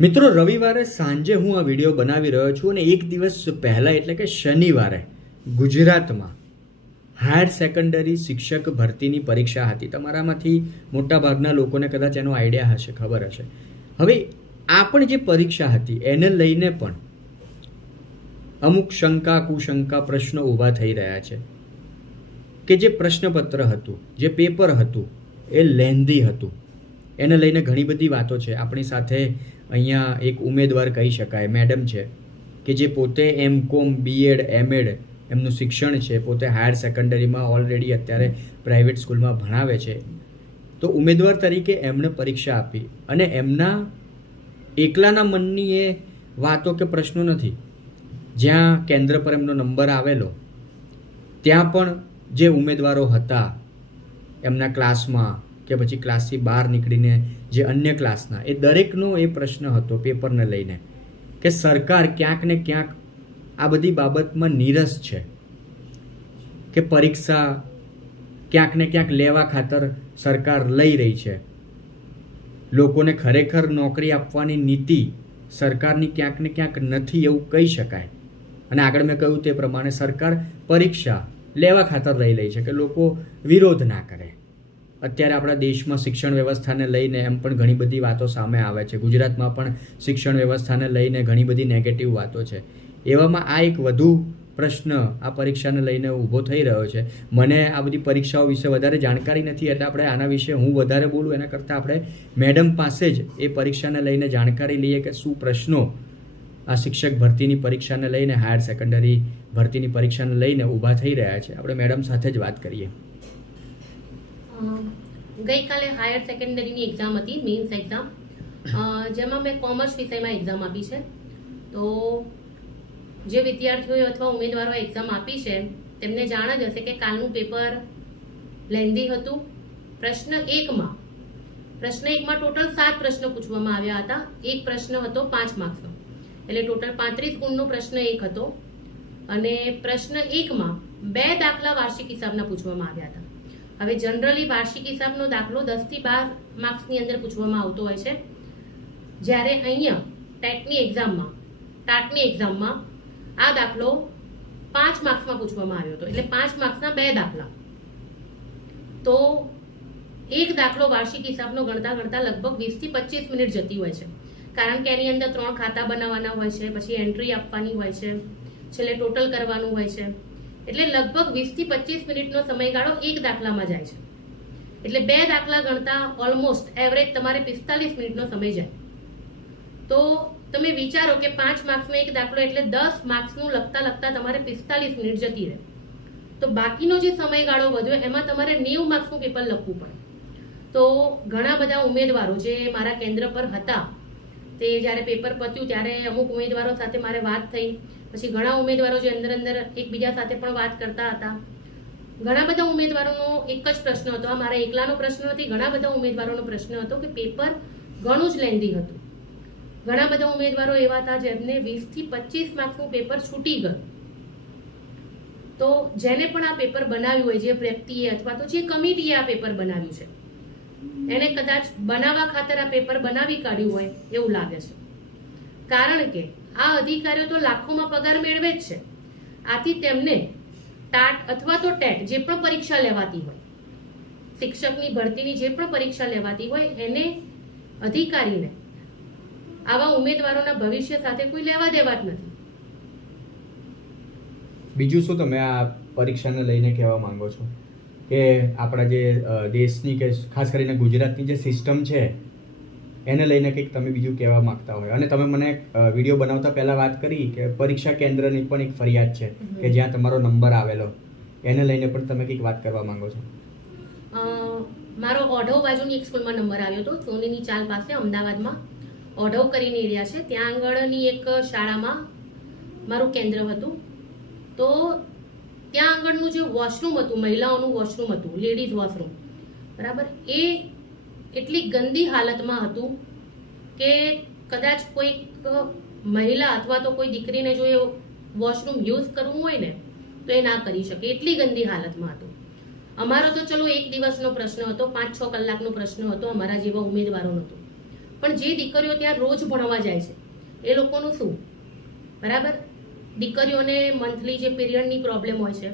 મિત્રો, રવિવારે સાંજે હું આ વિડીયો બનાવી રહ્યો છું અને એક દિવસ પહેલાં એટલે કે શનિવારે ગુજરાતમાં હાયર સેકન્ડરી શિક્ષક ભરતીની પરીક્ષા હતી. તમારામાંથી મોટાભાગના લોકોને કદાચ એનો આઈડિયા હશે, ખબર હશે. હવે આ પણ જે પરીક્ષા હતી એને લઈને પણ અમુક શંકા કુશંકા પ્રશ્નો ઊભા થઈ રહ્યા છે કે જે પ્રશ્નપત્ર હતું, જે પેપર હતું એ લેન્ધી હતું. એને લઈને ઘણી બધી વાતો છે. આપણી સાથે અહીંયા એક ઉમેદવાર કહી શકાય, મેડમ છે કે જે પોતે M.Com, B.Ed, M.Ed એમનું શિક્ષણ છે, પોતે હાયર સેકન્ડરીમાં ઓલરેડી અત્યારે પ્રાઇવેટ સ્કૂલમાં ભણાવે છે. તો ઉમેદવાર તરીકે એમણે પરીક્ષા આપી અને એમના એકલાના મનની એ વાતો કે પ્રશ્નો નથી. જ્યાં કેન્દ્ર પર એમનો નંબર આવેલો ત્યાં પણ જે ઉમેદવારો હતા એમના ક્લાસમાં કે પછી ક્લાસથી બહાર નીકળીને જે અન્ય ક્લાસના, એ દરેકનો એ પ્રશ્ન હતો પેપરને લઈને કે સરકાર ક્યાંક ને ક્યાંક આ બધી બાબતમાં નીરસ છે કે પરીક્ષા ક્યાંક ને ક્યાંક લેવા ખાતર સરકાર લઈ રહી છે. લોકોને ખરેખર નોકરી આપવાની નીતિ સરકારની ક્યાંક ને ક્યાંક નથી એવું કહી શકાય. અને આગળ મેં કહ્યું તે પ્રમાણે સરકાર પરીક્ષા લેવા ખાતર લઈ રહી છે કે લોકો વિરોધ ના કરે. અત્યારે આપણા દેશમાં શિક્ષણ વ્યવસ્થાને લઈને એમ પણ ઘણી બધી વાતો સામે આવે છે. ગુજરાતમાં પણ શિક્ષણ વ્યવસ્થાને લઈને ઘણી બધી નેગેટિવ વાતો છે. એવામાં આ એક વધુ પ્રશ્ન આ પરીક્ષાને લઈને ઊભો થઈ રહ્યો છે. મને આ બધી પરીક્ષાઓ વિશે વધારે જાણકારી નથી, એટલે આપણે આના વિશે હું વધારે બોલું એના કરતાં આપણે મેડમ પાસે જ એ પરીક્ષાને લઈને જાણકારી લઈએ કે શું પ્રશ્નો આ શિક્ષક ભરતીની પરીક્ષાને લઈને, હાયર સેકન્ડરી ભરતીની પરીક્ષાને લઈને ઊભા થઈ રહ્યા છે. આપણે મેડમ સાથે જ વાત કરીએ. ગઈકાલે હાયર સેકન્ડરીની એક્ઝામ હતી, મેઇન્સ એક્ઝામ, જેમાં મેં કોમર્સ વિષયમાં એક્ઝામ આપી છે. તો જે વિદ્યાર્થીઓએ અથવા ઉમેદવારોએ એક્ઝામ આપી છે તેમને જાણ જ હશે કે કાલનું પેપર લેન્ધી હતું. પ્રશ્ન એકમાં ટોટલ 7 પ્રશ્નો પૂછવામાં આવ્યા હતા. એક પ્રશ્ન હતો 5 માર્ક્સનો, એટલે ટોટલ 35 ગુણનો પ્રશ્ન એક હતો. અને પ્રશ્ન એકમાં 2 દાખલા વાર્ષિક હિસાબના પૂછવામાં આવ્યા હતા. હવે જનરલી વાર્ષિક હિસાબનો દાખલો 10 થી 12 માર્ક્સની અંદર પૂછવામાં આવતો હોય છે, જ્યારે અહીંયા ટાટની એક્ઝામમાં આ દાખલો 5 માર્ક્સમાં પૂછવામાં આવ્યો હતો, એટલે 5 માર્ક્સના 2 દાખલા. તો એક દાખલો વાર્ષિક હિસાબનો ગણતા લગભગ 20 થી 25 મિનિટ જતી હોય છે, કારણ કે એની અંદર 3 ખાતા બનાવવાના હોય છે, પછી એન્ટ્રી આપવાની હોય છે, છેલ્લે ટોટલ કરવાનું હોય છે. એટલે લગભગ 20 થી 25 મિનિટનો સમયગાળો એક દાખલામાં જાય છે. એટલે 2 દાખલા ગણતા ઓલમોસ્ટ એવરેજ તમારે 45 મિનિટનો સમય જાય. તો તમે વિચારો કે 5 માર્ક્સનો એક દાખલો એટલે 10 માર્ક્સનું લખતા તમારે 45 મિનિટ જતી રહે. તો બાકીનો જે સમયગાળો વધ્યો એમાં તમારે 90 માર્ક્સનું પેપર લખવું પડે. તો ઘણા બધા ઉમેદવારો જે મારા કેન્દ્ર પર હતા, તે જ્યારે પેપર પત્યું ત્યારે અમુક ઉમેદવારો સાથે મારે વાત થઈ. પછી ઘણા ઉમેદવારો જે અંદર એકબીજા સાથે પણ વાત કરતા હતા. ઘણા બધા ઉમેદવારોનો એક જ પ્રશ્ન હતો, આ મારા એકલાનો પ્રશ્ન નથી, ઘણા બધા ઉમેદવારોનો પ્રશ્ન હતો કે પેપર ઘણું જ લેન્ધી હતું. ઘણા બધા ઉમેદવારો એવા હતા જેમને 20 થી 25 માર્ક્સનું પેપર છૂટી ગયું. તો જેને પણ આ પેપર બનાવ્યું હોય, જે વ્યક્તિએ અથવા તો જે કમિટીએ આ પેપર બનાવ્યું છે, એને કદાચ બનાવવા ખાતર આ પેપર બનાવી કાઢ્યું હોય એવું લાગે છે. કારણ કે આ અધિકારીઓ તો લાખોમાં પગાર મેળવે જ છે. આથી તેમને ટાટ અથવા તો ટેટ જે પણ પરીક્ષા લેવાતી હોય, શિક્ષકની ભરતીની જે પણ પરીક્ષા લેવાતી હોય, એને અધિકારીને આવા ઉમેદવારોના ભવિષ્ય સાથે કોઈ લેવા દેવા જ નથી. બીજું શું તમે આ પરીક્ષાને લઈને કહેવા માંગો છો કે આપણા જે દેશની કે ખાસ કરીને ગુજરાતની જે સિસ્ટમ છે એને લઈને કંઈક તમે બીજું કહેવા માંગતા હોય? અને તમે મને વિડીયો બનાવતા પહેલાં વાત કરી કે પરીક્ષા કેન્દ્રની પણ એક ફરિયાદ છે કે જ્યાં તમારો નંબર આવેલો, એને લઈને પણ તમે કંઈક વાત કરવા માંગો છો? મારો ઓઢવ બાજુની એક સ્કૂલમાં નંબર આવ્યો હતો, સોનીની ચાલ પાસે અમદાવાદમાં ઓઢવ કરીને એરિયા છે, ત્યાં આગળની એક શાળામાં મારું કેન્દ્ર હતું. તો ત્યાં આગળનું જે વોશરૂમ હતું, મહિલાઓનું વોશરૂમ હતું, લેડીઝ વોશરૂમ, બરાબર, એ એટલી ગંદી હાલતમાં હતું કે કદાચ કોઈક મહિલા અથવા તો કોઈ દીકરીને જો એ વોશરૂમ યુઝ કરવું હોય ને તો એ ના કરી શકે, એટલી ગંદી હાલતમાં હતું. અમારો તો ચલો એક દિવસનો પ્રશ્ન હતો, 5-6 કલાકનો પ્રશ્ન હતો, અમારા જેવા ઉમેદવારોનો હતો. પણ જે દીકરીઓ ત્યાં રોજ ભણવા જાય છે એ લોકોનું શું? બરાબર, દીકરીઓને મંથલી જે પીરિયડની પ્રોબ્લેમ હોય છે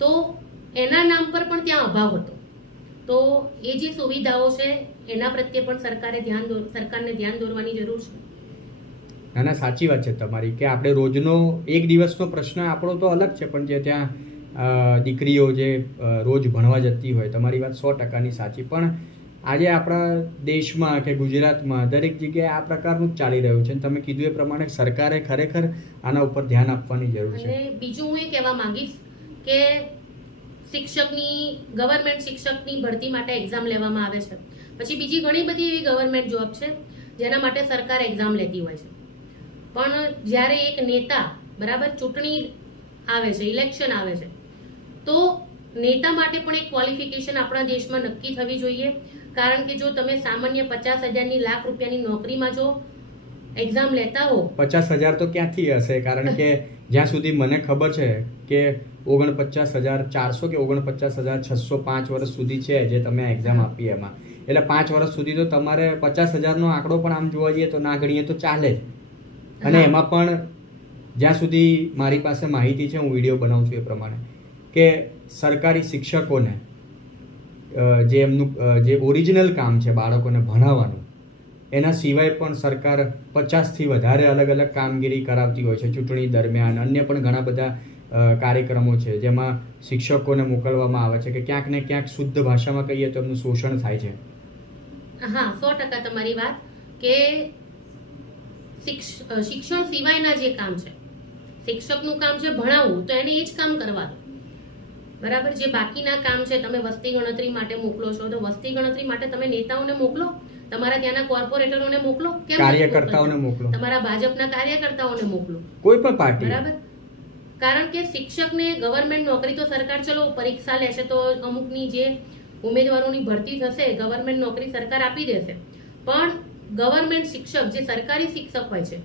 તો એના નામ પર પણ ત્યાં અભાવ હતો. તો એ જે સુવિધાઓ છે એના પ્રત્યે પણ સરકારને ધ્યાન દોરવાની જરૂર છે. ના ના, સાચી વાત છે તમારી કે આપણે રોજનો એક દિવસનો પ્રશ્ન આપણો તો અલગ છે, પણ જે ત્યાં દીકરીઓ જે રોજ ભણવા જતી હોય, તમારી વાત 100%ની સાચી. પણ આજે આપણા દેશમાં કે ગુજરાતમાં દરેક જગ્યાએ આ પ્રકારનું જ ચાલી રહ્યું છે. તમે કીધું એ પ્રમાણે સરકારે ખરેખર આના ઉપર ધ્યાન આપવાની જરૂર છે. અને બીજું હું એ કહેવા માંગીશ કે ગવર્મેન્ટ શિક્ષકની ભરતી માટે એક્ઝામ લેવામાં આવે છે. પછી બીજી ઘણી બધી એવી ગવર્મેન્ટ જોબ છે જેના માટે સરકાર એક્ઝામ લેતી હોય છે. પણ જ્યારે એક નેતા, બરાબર, ચૂંટણી આવે છે, ઇલેક્શન આવે છે, તો નેતા માટે પણ એક ક્વોલિફિકેશન આપણા દેશમાં નક્કી થવી જોઈએ. કારણ કે જો તમે સામાન્ય 50,000ની લાખ રૂપિયાની નોકરીમાં જો એક્ઝામ લેતા હો, 50,000 તો ક્યાંથી હશે? કારણ કે જ્યાં સુધી મને ખબર છે કે 49,400 કે 49,605 વર્ષ સુધી છે જે તમે એક્ઝામ આપી એમાં, એટલે 5 વર્ષ સુધી તો તમારે 50,000નો આંકડો પણ આમ જોવા જઈએ તો ના ગણીએ તો ચાલે જ. અને એમાં પણ જ્યાં સુધી મારી પાસે માહિતી છે, હું વિડીયો બનાવું છું એ પ્રમાણે, કે સરકારી શિક્ષકોને જે એમનું જે ઓરિજિનલ કામ છે બાળકોને ભણાવવાનું, એના સિવાય પણ સરકાર 50થી વધારે અલગ અલગ કામગીરી કરાવતી હોય છે. ચૂંટણી દરમિયાન અન્ય પણ ઘણા બધા કાર્યક્રમો છે જેમાં શિક્ષકોને મોકલવામાં આવે છે કે ક્યાંક ને ક્યાંક શુદ્ધ ભાષામાં કહીએ તો એમનું શોષણ થાય છે. હા, 100% તમારી વાત કે શિક્ષણ સિવાયના જે કામ છે, શિક્ષકનું કામ છે ભણાવવું, તો એને એ જ કામ કરવાનું. બરાબર, જે બાકીના કામ છે, તમે વસ્તી ગણતરી માટે મોકલો છો તો વસ્તી ગણતરી માટે તમે નેતાઓને મોકલો, તમારા ત્યાંના કોર્પોરેટરોને મોકલો, કેમ કાર્યકર્તાઓને મોકલો, તમારા ભાજપના કાર્યકર્તાઓને મોકલો, કોઈ પણ પાર્ટી. બરાબર, કારણ કે શિક્ષકને ગવર્મેન્ટ નોકરી તો સરકાર ચલો પરીક્ષા લેશે તો અમુકની જે ઉમેદવારોની ભરતી થશે, ગવર્મેન્ટ નોકરી સરકાર આપી દેશે, પણ ગવર્મેન્ટ શિક્ષક જે સરકારી શિક્ષક હોય છે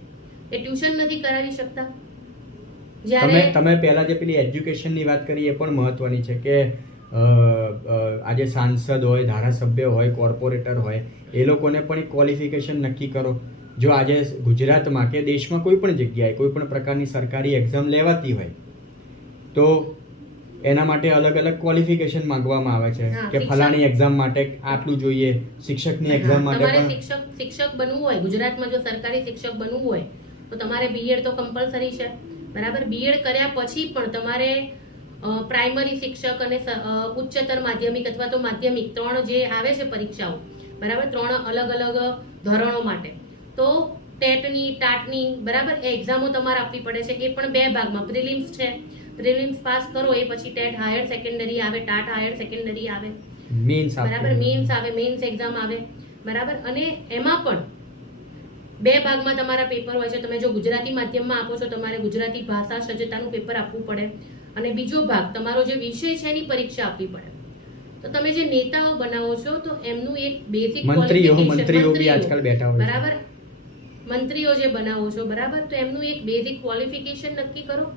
એ ટ્યુશન નથી કરાવી શકતા. તમે પહેલા જે પેલી એજ્યુકેશનની વાત કરી એ પણ મહત્વની છે કે આજે સાંસદ હોય, ધારાસભ્ય હોય, કોર્પોરેટર હોય, એ લોકોને પણ એક ક્વોલિફિકેશન નક્કી કરો. જો આજે ગુજરાતમાં કે દેશમાં કોઈ પણ જગ્યાએ કોઈ પણ પ્રકારની સરકારી એક્ઝામ લેવાતી હોય તો એના માટે અલગ અલગ ક્વોલિફિકેશન માંગવામાં આવે છે કે ફલાણી એક્ઝામ માટે આટલું જોઈએ, શિક્ષકની એક્ઝામ માટે પણ. શિક્ષક બનવું હોય, ગુજરાતમાં જો સરકારી શિક્ષક બનવું હોય તો તમારે બીએડ તો કમ્પલસરી છે. બરાબર, બીએડ કર્યા પછી પણ તમારે પ્રાઇમરી શિક્ષક અને ઉચ્ચતર માધ્યમિક અથવા તો માધ્યમિક 3 જે આવે છે પરીક્ષાઓ, બરાબર, 3 અલગ અલગ ધોરણો માટે, તો ટેટની, ટાટની, બરાબર, એ એક્ઝામો તમારે આપવી પડે છે. એ પણ 2 ભાગમાં, પ્રિલિમ્સ છે, પ્રિલિમ્સ પાસ કરો એ પછી ટેટ હાયર સેકન્ડરી આવે, ટાટ હાયર સેકન્ડરી આવે, બરાબર, મેન્સ આવે, મેન્સ એક્ઝામ આવે, બરાબર. અને એમાં પણ 2 ભાગમાં તમારા પેપર હોય છે. તમે જો ગુજરાતી માધ્યમમાં આપો છો તમારે ગુજરાતી ભાષા સજ્જતાનું પેપર આપવું પડે, અને બીજો ભાગ તમારો જે વિષય છે એની પરીક્ષા આપવી પડે. તો તમે જે નેતાઓ બનાવો છો તો એમનું એક બેઝિક મંત્રીઓ બી આજકાલ બેઠા હોય, બરાબર, મંત્રીઓ જે બનાવો છો, બરાબર, તો એમનું એક બેઝિક ક્વોલિફિકેશન નક્કી કરો.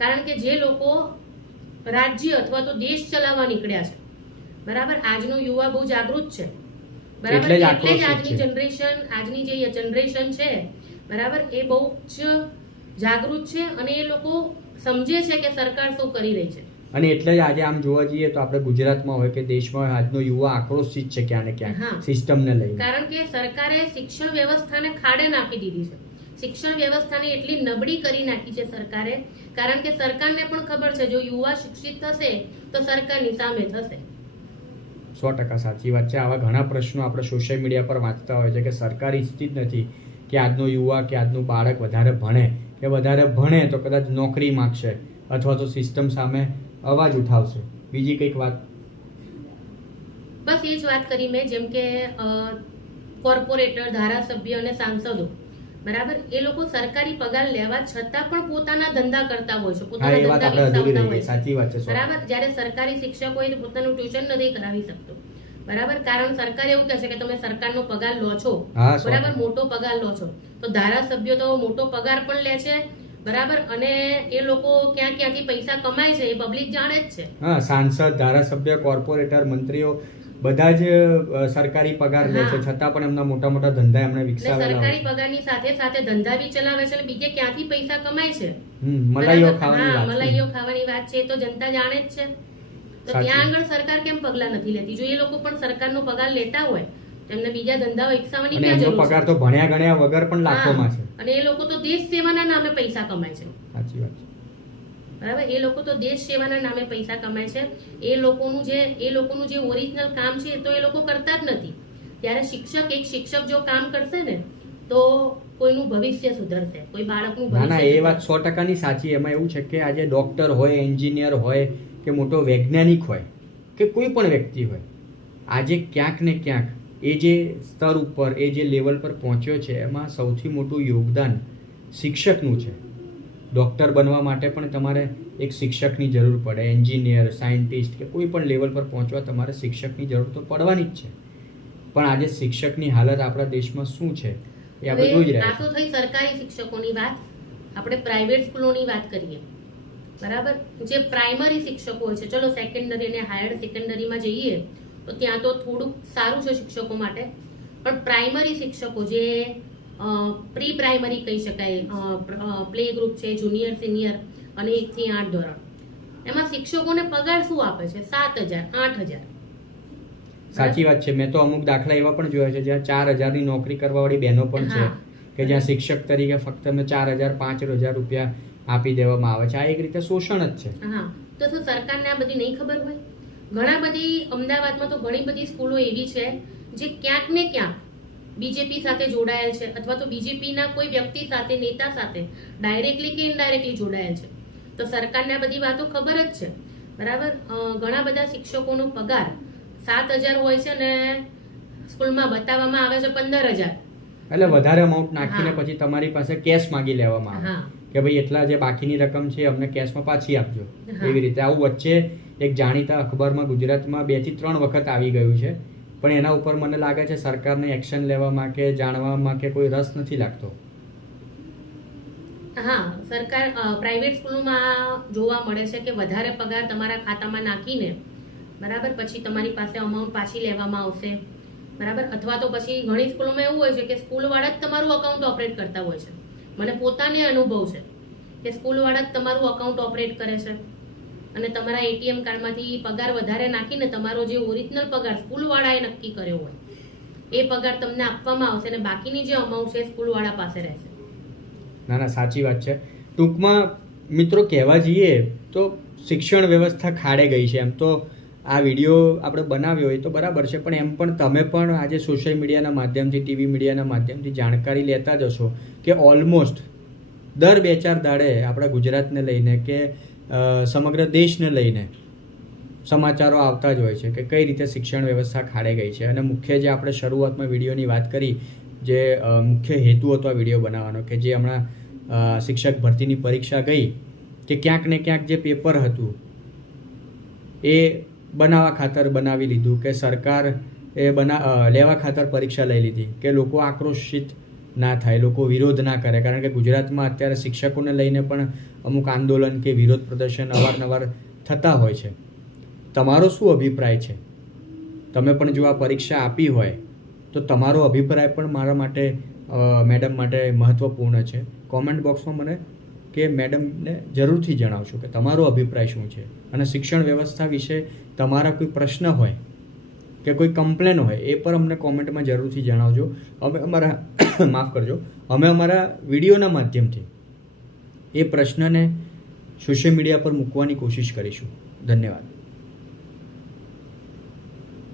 કારણ કે જે લોકો રાજ્ય અથવા તો દેશ ચલાવવા નીકળ્યા છે, બરાબર, આજનો યુવા બહુ જાગૃત છે, બરાબર, એટલે જ આજની જે જનરેશન છે, બરાબર, એ બહુ જ જાગૃત છે અને એ લોકો સમજે છે કે સરકાર શું કરી રહી છે. અને એટલે જ આજે આમ જોવા જઈએ તો આપણે ગુજરાતમાં હોય કે દેશમાં હોય, આજનો યુવા આક્રોશિત છે ક્યાં ને ક્યાં સિસ્ટમને લઈને. કારણ કે સરકારે શિક્ષણ વ્યવસ્થાને ખાડે નાખી દીધી છે. શિક્ષણ વ્યવસ્થાને એટલી નબળી કરી નાખી છે સરકારે, કારણ કે સરકારને પણ ખબર છે જો યુવા શિક્ષિત થશે તો સરકારની સામે થશે. 100% સાચી વાત છે. આવા ઘણા પ્રશ્નો આપણે સોશિયલ મીડિયા પર વાંચતા હોય છે કે સરકાર ઈચ્છતી જ નથી કે આજનો યુવા કે આજનું બાળક વધારે ભણે, કે વધારે ભણે તો કદાચ નોકરી માગશે અથવા તો સિસ્ટમ સામે અવાજ ઉઠાવશે. બીજી કંઈક વાત? બસ એ જ વાત કરી મેં, જેમ કે કોર્પોરેટર, ધારાસભ્ય અને સાંસદો, બરાબર, એ લોકો સરકારી પગાર લેવા છતાં પણ પોતાના ધંધા કરતા હોય છે, પોતાના ધંધા વિકસાવતા હોય છે. સાચી વાત છે. બરાબર, જ્યારે સરકારી શિક્ષક હોય તો પોતાનું ટ્યુશન નથી કરાવી શકતો, બરાબર, કારણ સરકાર એવું કહે છે કે તમે સરકારનો પગાર લો છો, બરાબર, મોટો પગાર લો છો, તો ધારાસભ્યો તો મોટો પગાર પણ લે છે, બરાબર, અને એ લોકો ક્યાંથી પૈસા કમાય છે એ પબ્લિક જાણે જ છે. હા, સાંસદ, ધારાસભ્ય, કોર્પોરેટર, મંત્રીઓ બધા જ સરકારી પગાર લે છે, છતાં પણ એમના મોટા મોટા ધંધા એમણે એટલે વિકસાવેલા હોય સરકારી છે. પગારની સાથે સાથે ધંધા બી ચલાવે છે અને બીજે ક્યાંથી પૈસા કમાય છે. મલાઈઓ બરાબર? ખાવાની હા, વાત છે. મલાઈઓ ખાવાની વાત છે તો જનતા જાણે જ છે. તો સાચી. ત્યાં આગળ સરકાર કેમ પગલા નથી લેતી? જો એ લોકો પણ સરકારનો પગાર લેતા હોય તો એમને બીજા ધંધા વિકસાવવાની અને ક્યાં એમનો જરૂર પગાર છે? તો ભણ્યા ગણ્યા વગર પણ લાખોમાં છે. અને એ લોકો તો દેશ સેવાના નામે પૈસા કમાય છે. સાચી વાત છે. બરાબર? એ લોકો તો દેશ સેવાના નામે પૈસા કમાય છે. એ લોકોનું જે ઓરિજિનલ કામ છે એ તો એ લોકો કરતા જ નથી. ત્યારે એક શિક્ષક જો કામ કરશે ને તો કોઈનું ભવિષ્ય સુધરશે, કોઈ બાળકનું ના ના, ભવિષ્ય એ વાત 100% સાચી. એમાં એવું છે કે આજે ડોક્ટર હોય, એન્જિનિયર હોય કે મોટો વૈજ્ઞાનિક હોય કે કોઈ પણ વ્યક્તિ હોય, આજે ક્યાંક ને ક્યાંક એ જે સ્તર ઉપર, એ જે લેવલ પર પહોંચ્યો છે, એમાં સૌથી મોટું યોગદાન શિક્ષકનું છે. ડૉક્ટર બનવા માટે પણ તમારે એક શિક્ષકની જરૂર પડે, એન્જિનિયર, સાયન્ટિસ્ટ કે કોઈ પણ લેવલ પર પહોંચવા તમારે શિક્ષકની જરૂર તો પડવાની જ છે. પણ આજે શિક્ષકની હાલત આપણા દેશમાં શું છે એ આપણે જોઈ જ આ રહ્યા તો થઈ સરકારી શિક્ષકોની વાત. આપણે પ્રાઇવેટ સ્કૂલોની વાત કરીએ. બરાબર? જે પ્રાઇમરી શિક્ષકો હોય છે, ચલો સેકન્ડરી અને હાયર સેકન્ડરીમાં જઈએ તો ત્યાં તો થોડુંક સારું છે શિક્ષકો માટે, પણ પ્રાઇમરી શિક્ષકો જે પ્રી પ્રાઇમરી કહી શકાય, પ્લે ગ્રુપ છે, જુનિયર સિનિયર અને 1 થી 8 ધોરણ, એમાં શિક્ષકોને પગાર શું આપે છે? 7,000, 8,000. સાચી વાત છે. મેં તો અમુક દાખલા એવા પણ જોયા છે જ્યાં 4,000ની નોકરી કરવાવાળી બહેનો પણ છે હા. કે જ્યાં શિક્ષક તરીકે ફક્ત એમને 4,000, 5,000 રૂપિયા આપી દેવામાં આવે છે. આ એક રીતે શોષણ જ છે. હા, તો શું સરકારને આ બધી નહીં ખબર હોય? ઘણા બધી અમદાવાદમાં તો ઘણી બધી સ્કૂલો એવી છે જે ક્યાંક ને ક્યાંક બીજેપી સાથે જોડાયેલ છે, અથવા તો બીજેપીના કોઈ વ્યક્તિ સાથે, નેતા સાથે ડાયરેક્ટલી કે ઇનડાયરેક્ટલી જોડાયેલ છે. તો સરકારને આ બધી વાતો ખબર જ છે. બરાબર? ઘણા બધા શિક્ષકોનો પગાર 7,000 હોય છે ને સ્કૂલમાં બતાવવામાં આવે છે 15,000. એટલે વધારે અમાઉન્ટ નાખીને હા. પછી તમારી પાસે કેશ માંગી લેવામાં આવે હા. કે ભાઈ એટલા જે બાકીની રકમ છે અમને કેશમાં પાછી આપજો. હા. એવી રીતે આવું વચ્ચે એક જાણીતા અખબારમાં ગુજરાતમાં 2 થી 3 વખત આવી ગયું છે, પણ એના ઉપર મને લાગે છે સરકારને એક્શન લેવામાં કે જાણવામાં કે કોઈ રસ નથી લાગતો. હા, સરકાર પ્રાઇવેટ સ્કૂલોમાં જોવા મળે છે કે વધારે પગાર તમારા ખાતામાં નાખીને, બરાબર, પછી તમારી પાસે અમાઉન્ટ પાછી લેવામાં આવશે. બરાબર? અથવા તો પછી ઘણી સ્કૂલોમાં એવું હોય છે કે સ્કૂલવાળા જ તમારું અકાઉન્ટ ઓપરેટ કરતા હોય છે. મને પોતાને અનુભવ છે કે સ્કૂલવાળા જ તમારું અકાઉન્ટ ઓપરેટ કરે છે અને તમારા એટીએમ કાર્ડમાંથી પગાર વધારે નાખીને તમારો જે ઓરિજિનલ પગાર સ્કૂલવાળાએ નક્કી કર્યો હોય એ પગાર તમને આપવામાં આવશે અને બાકીની જે અમાઉન્ટ છે સ્કૂલવાળા પાસે રહેશે. ના ના, સાચી વાત છે. ટૂંકમાં મિત્રો કહેવા જઈએ તો શિક્ષણ વ્યવસ્થા ખાડે ગઈ છે. એમ તો આ વિડીયો આપણે બનાવ્યો હોય તો બરાબર છે, પણ એમ પણ તમે પણ આજે સોશિયલ મીડિયાના માધ્યમથી, ટીવી મીડિયાના માધ્યમથી જાણકારી લેતા જ હશો કે ઓલમોસ્ટ દર 2-4 દાડે આપણા ગુજરાતને લઈને કે સમગ્ર દેશને લઈને સમાચારો આવતા જ હોય છે કે કઈ રીતે શિક્ષણ વ્યવસ્થા ખાડે ગઈ છે. અને મુખ્ય જે આપણે શરૂઆતમાં વિડીયોની વાત કરી, જે મુખ્ય હેતુ હતો આ વિડીયો બનાવવાનો, કે જે હમણાં શિક્ષક ભરતીની પરીક્ષા ગઈ, કે ક્યાંક ને ક્યાંક જે પેપર હતું એ બનાવવા ખાતર બનાવી લીધું, કે સરકાર એ લેવા ખાતર પરીક્ષા લઈ લીધી, કે લોકો આક્રોશિત ના થાય, લોકો વિરોધ ના કરે. કારણ કે ગુજરાતમાં અત્યારે શિક્ષકોને લઈને પણ અમુક આંદોલન કે વિરોધ પ્રદર્શન અવારનવાર થતા હોય છે. તમારો શું અભિપ્રાય છે? તમે પણ જો આ પરીક્ષા આપી હોય તો તમારો અભિપ્રાય પણ મારા માટે, મેડમ માટે મહત્ત્વપૂર્ણ છે. કોમેન્ટ બોક્સમાં મને કે મેડમને જરૂરથી જણાવશો કે તમારો અભિપ્રાય શું છે, અને શિક્ષણ વ્યવસ્થા વિશે તમારા કોઈ પ્રશ્ન હોય કે કોઈ કમ્પ્લેન હોય એ પર અમને કોમેન્ટમાં જરૂરથી જણાવજો. અમે અમારા માફ કરજો, અમે અમારા વિડીયોના માધ્યમથી એ પ્રશ્નને સોશિયલ મીડિયા પર મૂકવાની કોશિશ કરીશું. ધન્યવાદ.